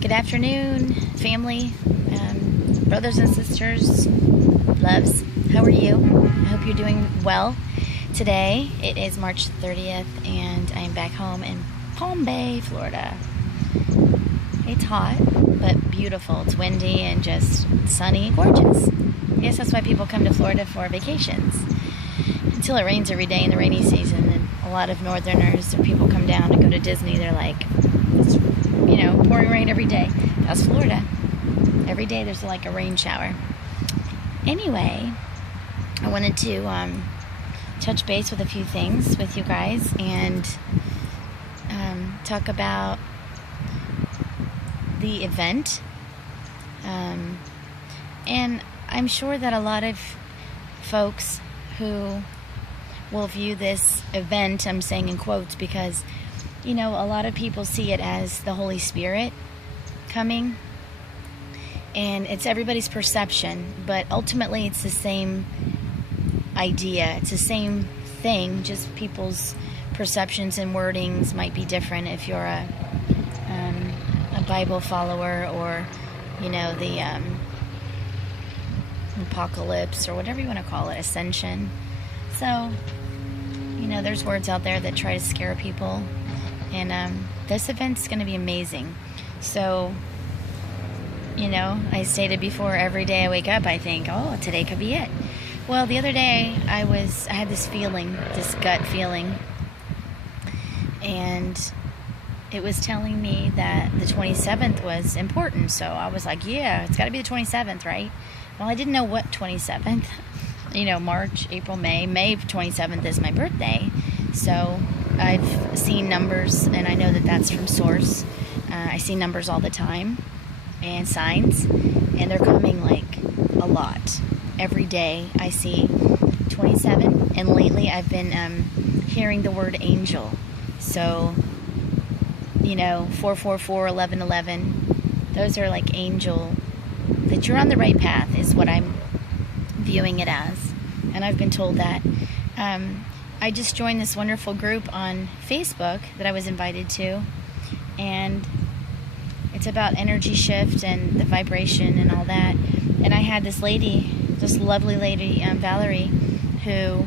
Good afternoon, family, brothers and sisters, loves. How are you? I hope you're doing well. Today, it is March 30th, and I am back home in Palm Bay, Florida. It's hot, but beautiful. It's windy and just sunny and gorgeous. I guess that's why people come to Florida for vacations. Until it rains every day in the rainy season, and a lot of northerners or people come down to go to Disney, they're like, it's, pouring rain every day. That's Florida. Every day there's like a rain shower. Anyway, I wanted to touch base with a few things with you guys and talk about the event. And I'm sure that a lot of folks who will view this event, I'm saying in quotes because, a lot of people see it as the Holy Spirit coming. And it's everybody's perception, but ultimately it's the same idea. It's the same thing, just people's perceptions and wordings might be different if you're a Bible follower or, the apocalypse or whatever you want to call it, ascension. So, there's words out there that try to scare people. And this event's going to be amazing. So, I stated before, every day I wake up, I think, oh, today could be it. Well, the other day, I had this feeling, this gut feeling, and it was telling me that the 27th was important. So I was like, yeah, it's got to be the 27th, right? Well, I didn't know what 27th. March, April, May. May 27th is my birthday. So I've seen numbers, and I know that that's from Source. I see numbers all the time and signs, and they're coming like a lot. Every day I see 27, and lately I've been hearing the word angel. So, 444, 1111, those are like angel, that you're on the right path is what I'm viewing it as. And I've been told that. I just joined this wonderful group on Facebook that I was invited to, and it's about energy shift and the vibration and all that. And I had this lady, this lovely lady, Valerie, who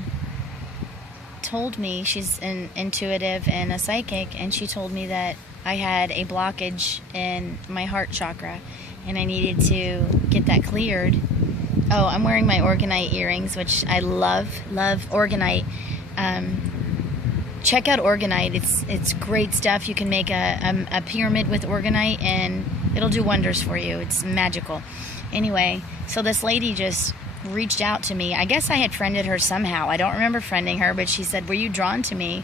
told me, she's an intuitive and a psychic, and she told me that I had a blockage in my heart chakra and I needed to get that cleared. Oh, I'm wearing my Orgonite earrings, which I love Orgonite. Check out Orgonite. It's great stuff. You can make a pyramid with Orgonite, and it'll do wonders for you. It's magical. Anyway, so this lady just reached out to me. I guess I had friended her somehow. I don't remember friending her, but she said, "Were you drawn to me?"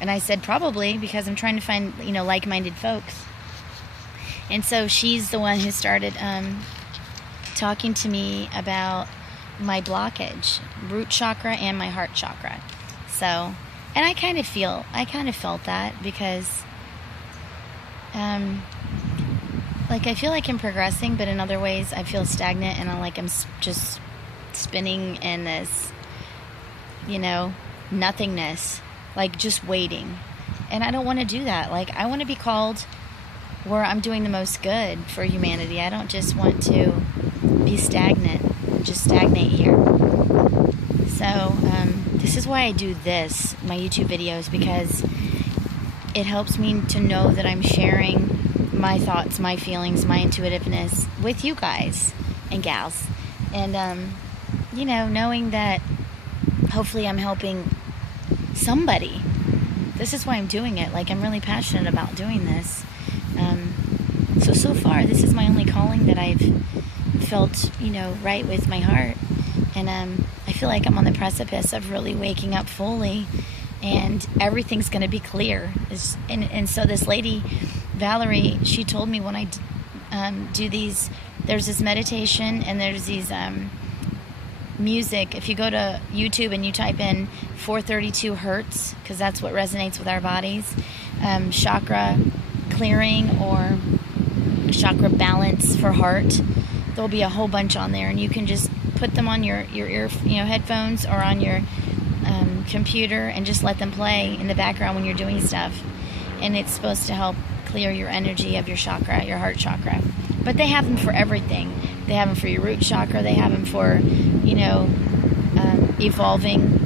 And I said, "Probably, because I'm trying to find, like-minded folks." And so she's the one who started talking to me about my blockage, root chakra and my heart chakra. So, and I kind of felt that because, I feel like I'm progressing, but in other ways I feel stagnant, and I'm just spinning in this, nothingness, just waiting. And I don't want to do that. I want to be called where I'm doing the most good for humanity. I don't just want to be stagnant, just stagnate here. So, this is why I do this, my YouTube videos, because it helps me to know that I'm sharing my thoughts, my feelings, my intuitiveness with you guys and gals. And, knowing that hopefully I'm helping somebody. This is why I'm doing it. I'm really passionate about doing this. So far, this is my only calling that I've felt, right with my heart. And I feel like I'm on the precipice of really waking up fully, and everything's going to be clear. And so this lady, Valerie, she told me when I do these, there's this meditation and there's these music. If you go to YouTube and you type in 432 hertz, because that's what resonates with our bodies, chakra clearing or chakra balance for heart, there'll be a whole bunch on there, and you can just put them on your ear, headphones or on your computer and just let them play in the background when you're doing stuff. And it's supposed to help clear your energy of your chakra, your heart chakra. But they have them for everything. They have them for your root chakra. They have them for, evolving,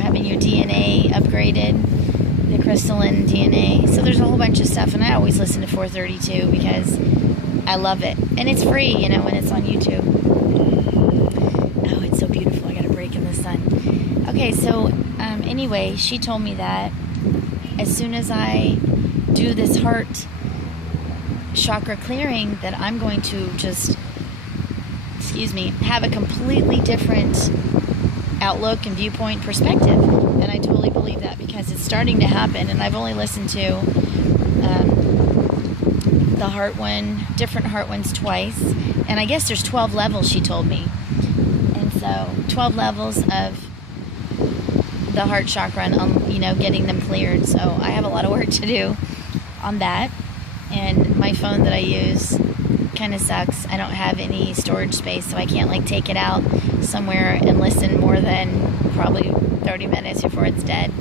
having your DNA upgraded, the crystalline DNA. So there's a whole bunch of stuff, and I always listen to 432 because I love it. And it's free, when it's on YouTube. Oh, it's so beautiful. I got a break in the sun. Okay, so anyway, she told me that as soon as I do this heart chakra clearing, that I'm going to just, have a completely different outlook and viewpoint perspective. And I totally believe that because it's starting to happen. And I've only listened to the heart one, different heart ones twice. And I guess there's 12 levels, she told me. And so 12 levels of the heart chakra and, getting them cleared. So I have a lot of work to do on that. And my phone that I use kind of sucks. I don't have any storage space, so I can't take it out somewhere and listen more than probably 30 minutes before it's dead.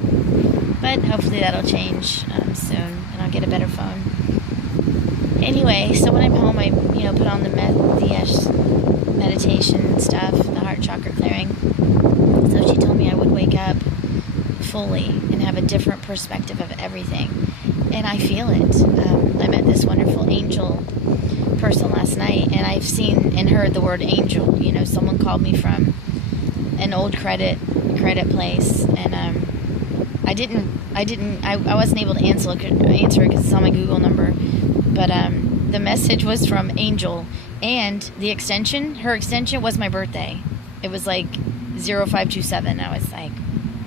But hopefully that'll change soon, and I'll get a better phone. Anyway, so when I'm home, I put on the meditation stuff, the heart chakra clearing. So she told me I would wake up fully and have a different perspective of everything. And I feel it. I met this wonderful angel person last night, and I've seen and heard the word angel. Someone called me from an old credit place, and I wasn't able to answer it because it's on my Google number. But the message was from Angel, and her extension was my birthday. It was 0527. I was like,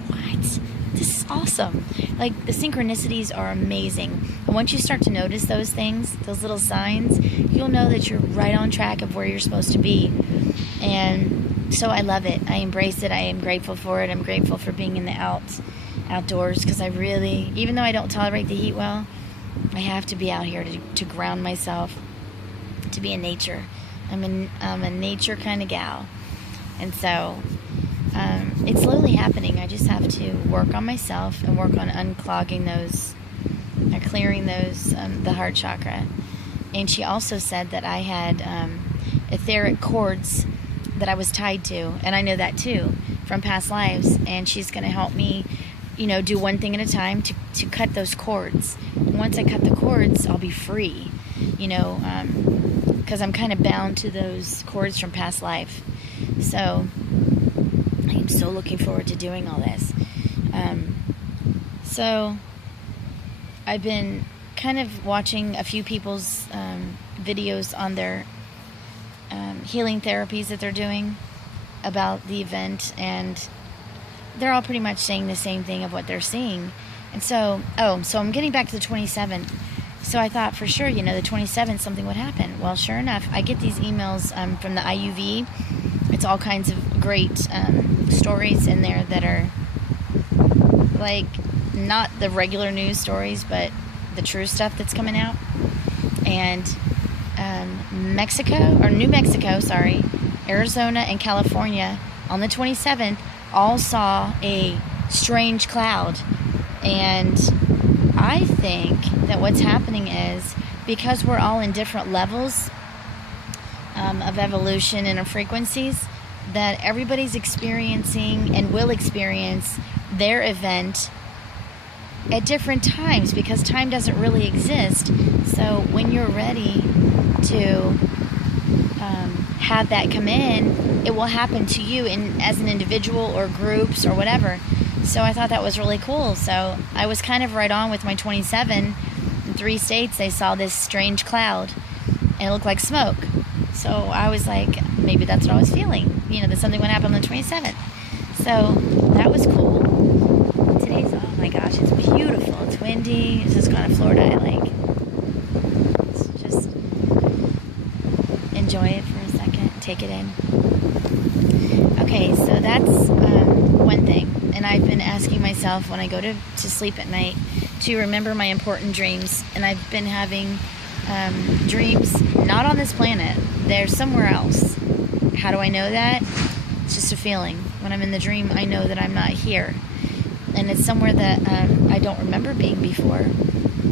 what? This is awesome. The synchronicities are amazing. And once you start to notice those things, those little signs, you'll know that you're right on track of where you're supposed to be. And so I love it. I embrace it. I am grateful for it. I'm grateful for being in the outdoors because I really, even though I don't tolerate the heat well, I have to be out here to ground myself, to be in nature. I'm a nature kind of gal. And so it's slowly happening. I just have to work on myself and work on unclogging those, or clearing those, the heart chakra. And she also said that I had etheric cords that I was tied to, and I know that too from past lives. And she's going to help me, do one thing at a time to cut those cords. And once I cut the cords, I'll be free, because I'm kind of bound to those cords from past life. So I am so looking forward to doing all this. So I've been kind of watching a few people's videos on their healing therapies that they're doing about the event, and they're all pretty much saying the same thing of what they're seeing. And so I'm getting back to the 27th. So I thought for sure, the 27th something would happen. Well, sure enough, I get these emails from the IUV. It's all kinds of great stories in there that are not the regular news stories, but the true stuff that's coming out. And New Mexico, Arizona and California on the 27th all saw a strange cloud. And I think that what's happening is because we're all in different levels of evolution and of frequencies, that everybody's experiencing and will experience their event at different times, because time doesn't really exist. So when you're ready to have that come in, it will happen to you as an individual or groups or whatever. So I thought that was really cool. So I was kind of right on with my 27. In 3 states, they saw this strange cloud, and it looked like smoke. So I was like, maybe that's what I was feeling. That something would happen on the 27th. So that was cool. Today's, oh my gosh, it's beautiful. It's windy. It's just kind of Florida. Let's just enjoy it for a second. Take it in. Okay, so that's one thing. And I've been asking myself when I go to sleep at night to remember my important dreams. And I've been having dreams not on this planet. They're somewhere else. How do I know that? It's just a feeling. When I'm in the dream, I know that I'm not here. And it's somewhere that I don't remember being before.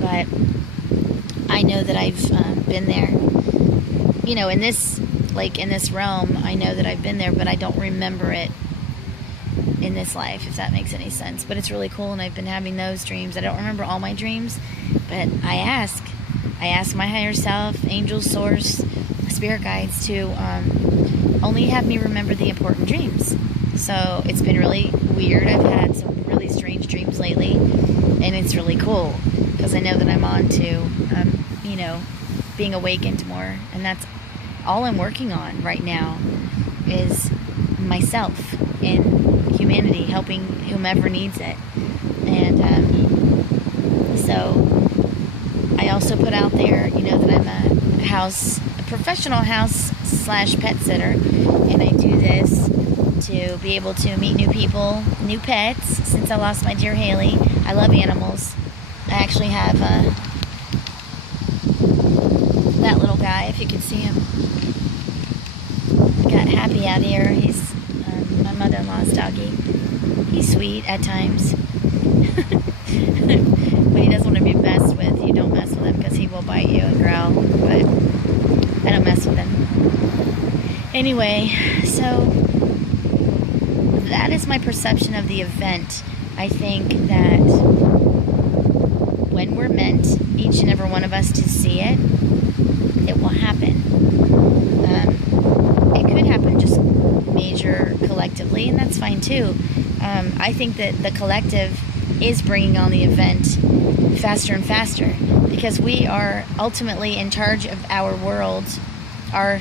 but I know that I've been there. You know, in this realm, I know that I've been there, but I don't remember it in this life, if that makes any sense. But it's really cool, and I've been having those dreams. I don't remember all my dreams, but I ask my higher self, angels, source, spirit guides to only have me remember the important dreams. So it's been really weird. I've had some really strange dreams lately, and it's really cool because I know that I'm on to you know, being awakened more, and that's all I'm working on right now is myself and humanity, helping whomever needs it. And so I also put out there, you know, that I'm a professional house / pet sitter, and I do this to be able to meet new people, new pets, since I lost my dear Haley. I love animals. I actually have that little guy, if you can see him. I got Happy out here. He's my mother-in-law's doggy. He's sweet at times. When he doesn't want to be messed with, you don't mess with him because he will bite you and growl. But I don't mess with him. Anyway, so that is my perception of the event. I think that when we're meant, each and every one of us, to see it, it will happen. It could happen just major collectively, and that's fine too. I think that the collective is bringing on the event faster and faster because we are ultimately in charge of our world, our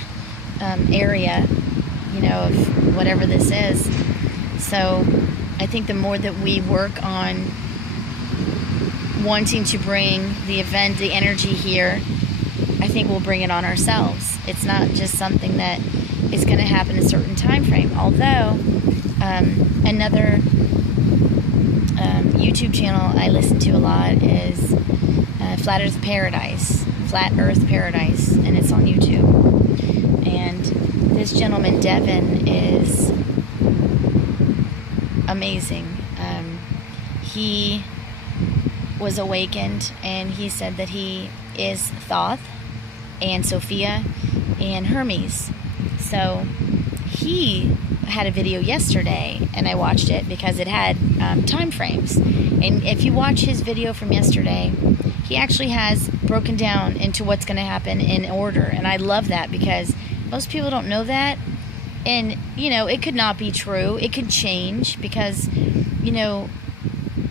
area, you know, of whatever this is. So I think the more that we work on wanting to bring the event, the energy here, I think we'll bring it on ourselves. It's not just something that is going to happen in a certain time frame. Although another YouTube channel I listen to a lot is Flat Earth Paradise, and it's on YouTube. And this gentleman, Devin, is amazing. He was awakened, and he said that he is Thoth and Sophia and Hermes. So he had a video yesterday, and I watched it because it had time frames. And if you watch his video from yesterday, he actually has broken down into what's going to happen in order. And I love that because most people don't know that. And, you know, it could not be true. It could change because, you know,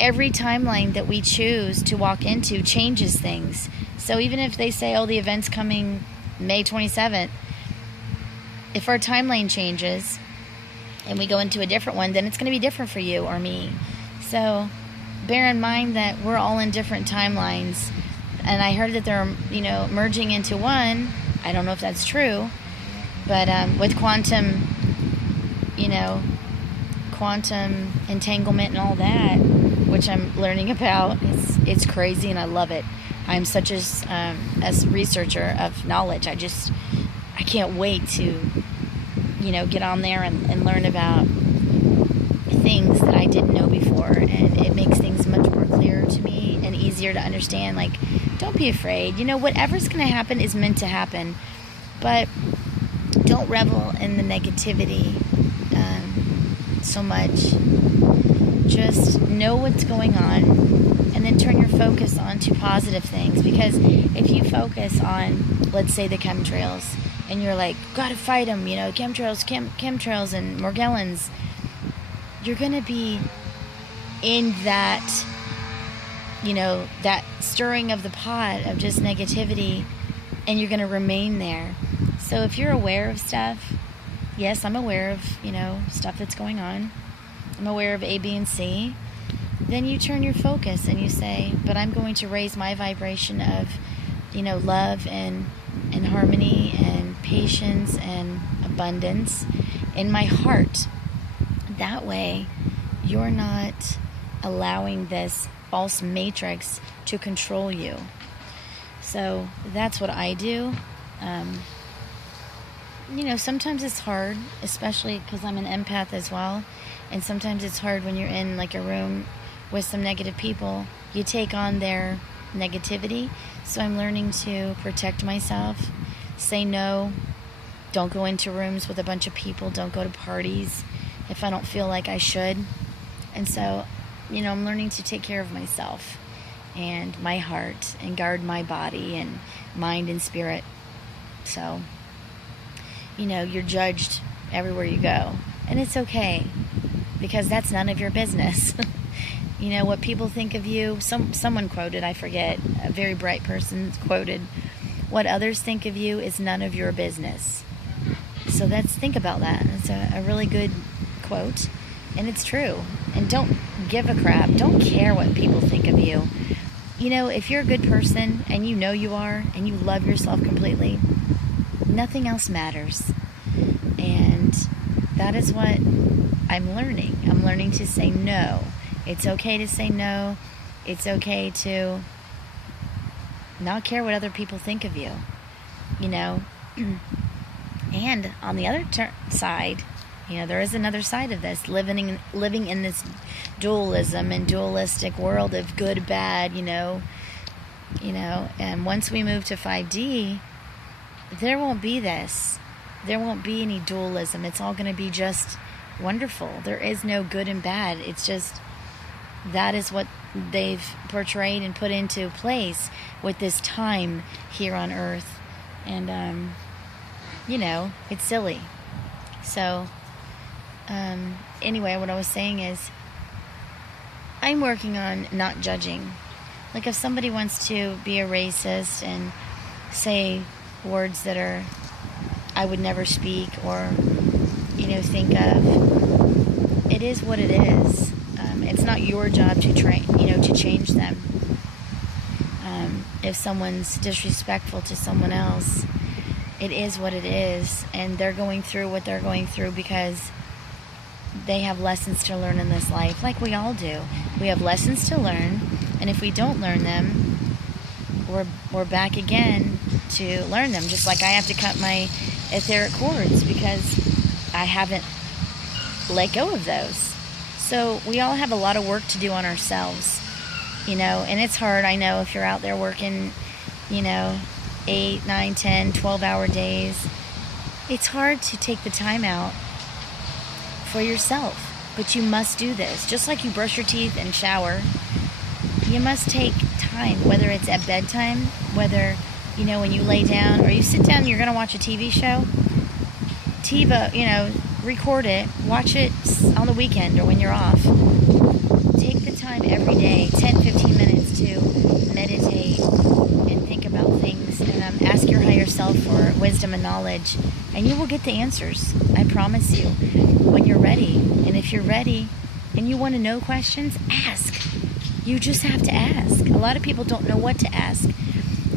every timeline that we choose to walk into changes things. So even if they say, oh, the event's coming May 27th, if our timeline changes and we go into a different one, then it's going to be different for you or me. So bear in mind that we're all in different timelines. And I heard that they're, you know, merging into one. I don't know if that's true. But with quantum, you know, quantum entanglement and all that, which I'm learning about, it's crazy and I love it. I'm such a researcher of knowledge. I can't wait to, you know, get on there and learn about things that I didn't know before. And it makes things much more clear to me and easier to understand. Like, don't be afraid. You know, whatever's going to happen is meant to happen. But don't revel in the negativity so much. Just know what's going on and then turn your focus on to positive things. Because if you focus on, let's say, the chemtrails, and you're like, gotta fight them, you know, chemtrails and Morgellons, you're gonna be in that, you know, that stirring of the pot of just negativity, and you're gonna remain there. So if you're aware of stuff, yes, I'm aware of, you know, stuff that's going on. I'm aware of A, B, and C. Then you turn your focus and you say, but I'm going to raise my vibration of, you know, love and harmony and patience and abundance in my heart. That way, you're not allowing this false matrix to control you. So that's what I do. You know, sometimes it's hard, especially because I'm an empath as well. And sometimes it's hard when you're in like a room with some negative people. You take on their negativity. So I'm learning to protect myself, say no, don't go into rooms with a bunch of people, don't go to parties if I don't feel like I should. And so, I'm learning to take care of myself and my heart and guard my body and mind and spirit. So, you're judged everywhere you go. And it's okay, because that's none of your business. What people think of you, someone quoted, I forget, a very bright person quoted, what others think of you is none of your business. So think about that. It's a really good quote, and it's true. And don't give a crap. Don't care what people think of you. If you're a good person, and you are, and you love yourself completely, nothing else matters. And that is what I'm learning. I'm learning to say no. It's okay to say no. It's okay to not care what other people think of you. And on the other side, there is another side of this, living in this dualism and dualistic world of good, bad, and once we move to 5D, there won't be this. There won't be any dualism. It's all going to be just wonderful. There is no good and bad. It's just, that is what they've portrayed and put into place with this time here on Earth. And, it's silly. So, anyway, what I was saying is, I'm working on not judging. Like, if somebody wants to be a racist and say words that I would never speak or, think of, it is what it is. It's not your job to to change them. If someone's disrespectful to someone else, it is what it is, and they're going through what they're going through because they have lessons to learn in this life, like we all do. We have lessons to learn, and if we don't learn them, we're back again to learn them. Just like I have to cut my etheric cords because I haven't let go of those. So we all have a lot of work to do on ourselves, and it's hard. I know if you're out there working, 8, 9, 10, 12-hour days, it's hard to take the time out for yourself. But you must do this. Just like you brush your teeth and shower, you must take time, whether it's at bedtime, whether, when you lay down or you sit down and you're going to watch a TV show, TiVo, record it, watch it on the weekend or when you're off. Take the time every day, 10, 15 minutes to meditate and think about things, and ask your higher self for wisdom and knowledge, and you will get the answers. I promise you, when you're ready. And if you're ready and you want to know questions, ask. You just have to ask. A lot of people don't know what to ask,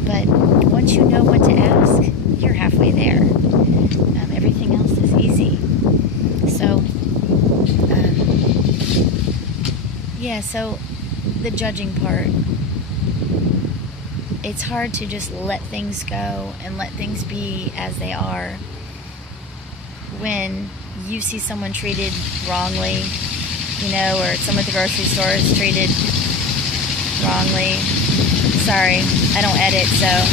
but once you know what to ask, you're halfway there. Everything else is easy. So, so the judging part, it's hard to just let things go and let things be as they are when you see someone treated wrongly, or someone at the grocery store is treated wrongly. Sorry, I don't edit, so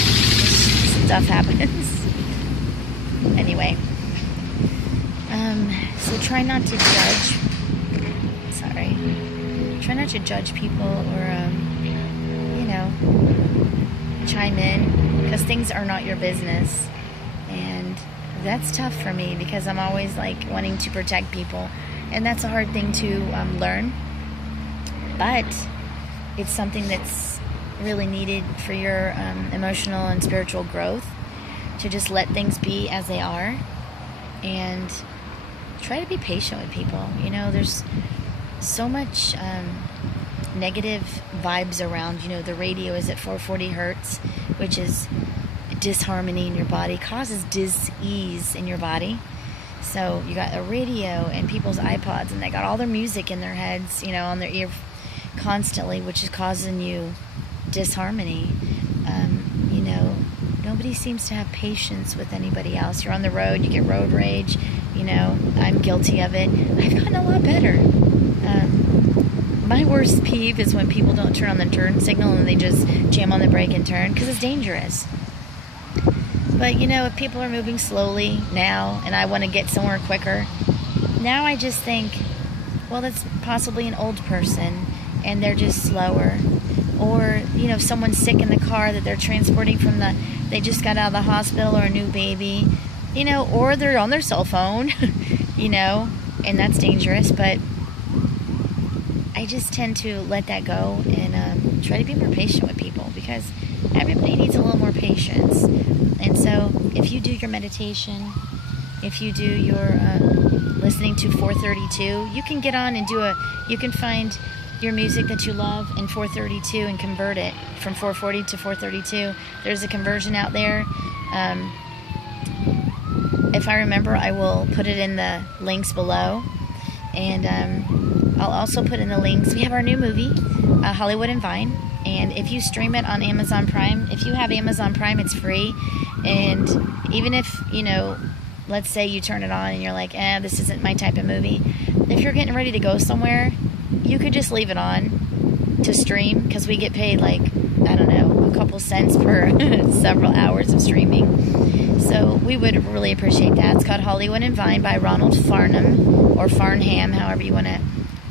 stuff happens. Anyway, so try not to judge. Try not to judge people or, chime in, because things are not your business. And that's tough for me because I'm always wanting to protect people, and that's a hard thing to learn. But it's something that's really needed for your emotional and spiritual growth, to just let things be as they are and try to be patient with people. There's so much negative vibes around. The radio is at 440 hertz, which is disharmony in your body, causes dis-ease in your body. So you got a radio and people's iPods, and they got all their music in their heads, on their ear constantly, which is causing you disharmony. Nobody seems to have patience with anybody else. You're on the road, you get road rage. I'm guilty of it. I've gotten a lot better. My worst peeve is when people don't turn on the turn signal and they just jam on the brake and turn, because it's dangerous. But if people are moving slowly now and I want to get somewhere quicker, now I just think, well, that's possibly an old person and they're just slower. Or, if someone's sick in the car that they're transporting they just got out of the hospital, or a new baby, or they're on their cell phone, and that's dangerous. But I just tend to let that go and try to be more patient with people, because everybody needs a little more patience. And so if you do your meditation, if you do your listening to 432, you can get on and you can find your music that you love in 432 and convert it from 440 to 432. There's a conversion out there. If I remember, I will put it in the links below. And I'll also put in the links. We have our new movie, Hollywood and Vine. And if you stream it on Amazon Prime, if you have Amazon Prime, it's free. And even if, let's say you turn it on and you're like, this isn't my type of movie. If you're getting ready to go somewhere, you could just leave it on to stream, because we get paid a couple cents per several hours of streaming. So we would really appreciate that. It's called Hollywood and Vine by Ronald Farnham, or Farnham, however you want to,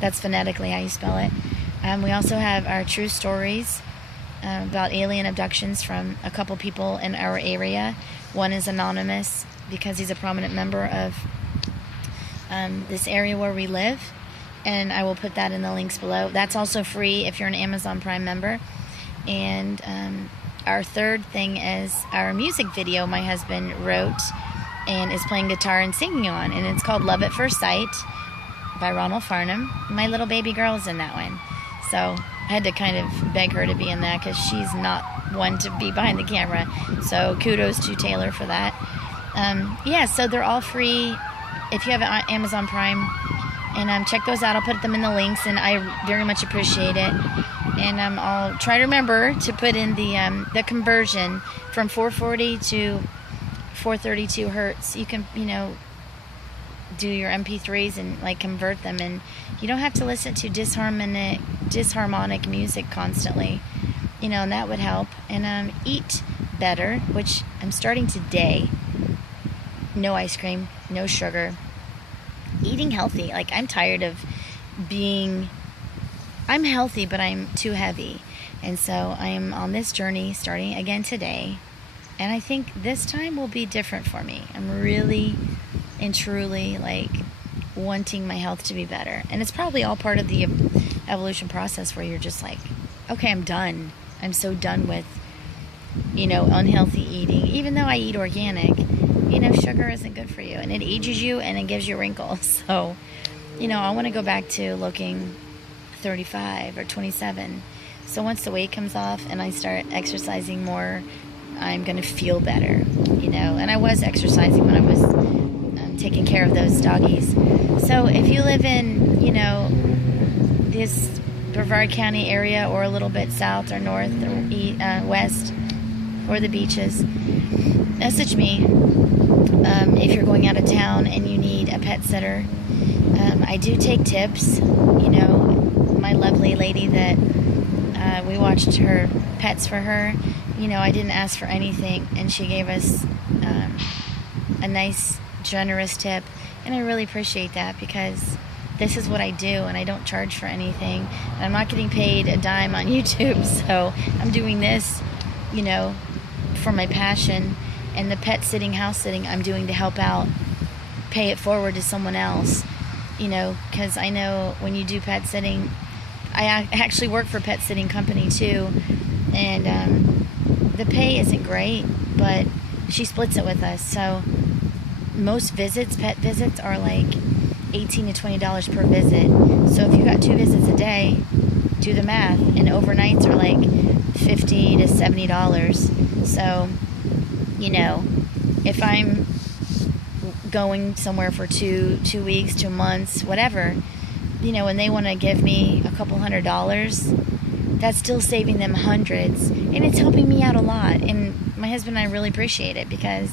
that's phonetically how you spell it. We also have our true stories about alien abductions from a couple people in our area. One is anonymous because he's a prominent member of this area where we live. And I will put that in the links below. That's also free if you're an Amazon Prime member. And our third thing is our music video my husband wrote and is playing guitar and singing on. And it's called Love at First Sight by Ronald Farnham. My little baby girl is in that one. So I had to kind of beg her to be in that, because she's not one to be behind the camera. So kudos to Taylor for that. So they're all free if you have Amazon Prime. And check those out. I'll put them in the links, and I very much appreciate it. And I'll try to remember to put in the conversion from 440 to 432 hertz. You can, do your MP3s and convert them, and you don't have to listen to disharmonic music constantly. And that would help. And eat better, which I'm starting today. No ice cream, no sugar. Eating healthy. I'm tired of I'm healthy, but I'm too heavy. And so I am on this journey starting again today. And I think this time will be different for me. I'm really and truly wanting my health to be better. And it's probably all part of the evolution process, where you're just okay, I'm done. I'm so done with, unhealthy eating. Even though I eat organic, sugar isn't good for you, and it ages you and it gives you wrinkles. So, I want to go back to looking 35 or 27. So once the weight comes off and I start exercising more, I'm going to feel better, And I was exercising when I was taking care of those doggies. So if you live in, this Brevard County area, or a little bit south or north or west, or the beaches, message me. If you're going out of town and you need a pet sitter, I do take tips. My lovely lady that we watched her pets for her, I didn't ask for anything, and she gave us a nice, generous tip, and I really appreciate that, because this is what I do, and I don't charge for anything, and I'm not getting paid a dime on YouTube, so I'm doing this, for my passion. And the pet sitting, house sitting, I'm doing to help out, pay it forward to someone else, because I know when you do pet sitting, I actually work for a pet sitting company too, and the pay isn't great, but she splits it with us. So most visits, pet visits, are $18 to $20 per visit. So if you got 2 visits a day, do the math, and overnights are $50 to $70. So if I'm going somewhere for two weeks, 2 months, whatever, and they want to give me a couple $100, that's still saving them hundreds, and it's helping me out a lot. And my husband and I really appreciate it, because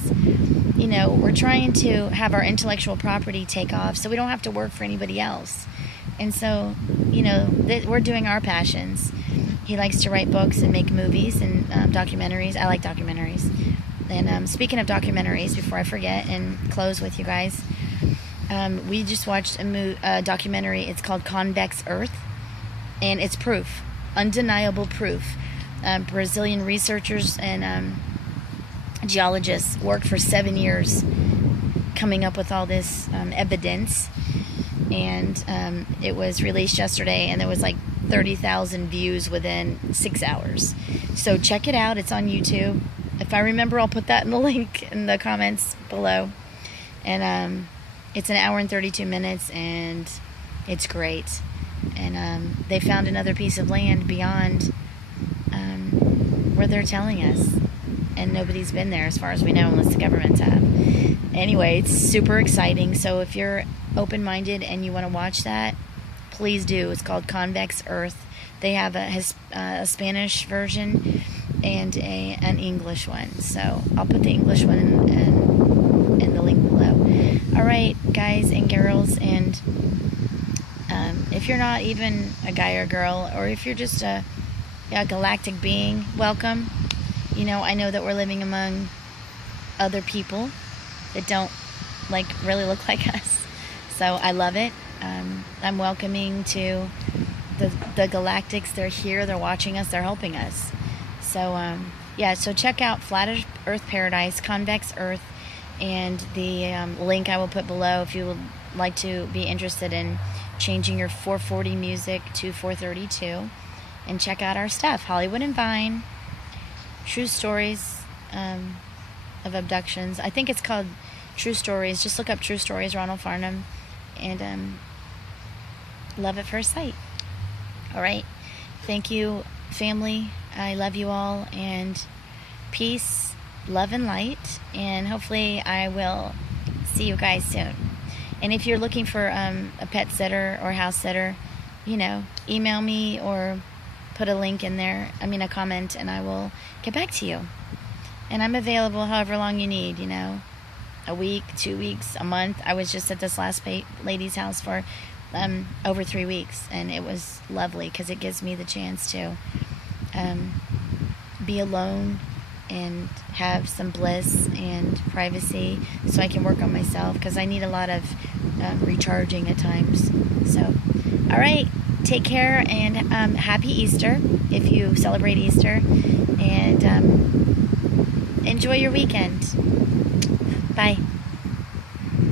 we're trying to have our intellectual property take off, so we don't have to work for anybody else. And so, we're doing our passions. He likes to write books and make movies and documentaries. I like documentaries. And speaking of documentaries, before I forget and close with you guys, we just watched a documentary. It's called Convex Earth, and it's proof, undeniable proof. Brazilian researchers and geologists worked for 7 years coming up with all this evidence, and it was released yesterday, and there was like 30,000 views within 6 hours. So check it out. It's on YouTube. If I remember, I'll put that in the link in the comments below. And it's an hour and 32 minutes, and it's great. And they found another piece of land beyond where they're telling us. And nobody's been there as far as we know, unless the governments have. Anyway, it's super exciting. So if you're open-minded and you want to watch that, please do. It's called Convex Earth. They have a Spanish version and an English one. So I'll put the English one in the link below. All right, guys and girls, and if you're not even a guy or girl, or if you're just a galactic being, welcome. I know that we're living among other people that don't really look like us. So I love it. I'm welcoming to the galactics. They're here. They're watching us. They're helping us. So so check out Flat Earth Paradise, Convex Earth, and the link I will put below if you would like to be interested in changing your 440 music to 432, and check out our stuff. Hollywood and Vine, True Stories of Abductions. I think it's called True Stories. Just look up True Stories, Ronald Farnham, and Love at First Sight. All right. Thank you, family. I love you all, and peace, love, and light. And hopefully I will see you guys soon. And if you're looking for a pet sitter or house sitter, email me or put a link in there, a comment, and I will get back to you. And I'm available however long you need, a week, 2 weeks, a month. I was just at this last lady's house for over 3 weeks, and it was lovely because it gives me the chance to be alone and have some bliss and privacy so I can work on myself, because I need a lot of recharging at times. So, all right, take care, and happy Easter if you celebrate Easter, and enjoy your weekend. Bye.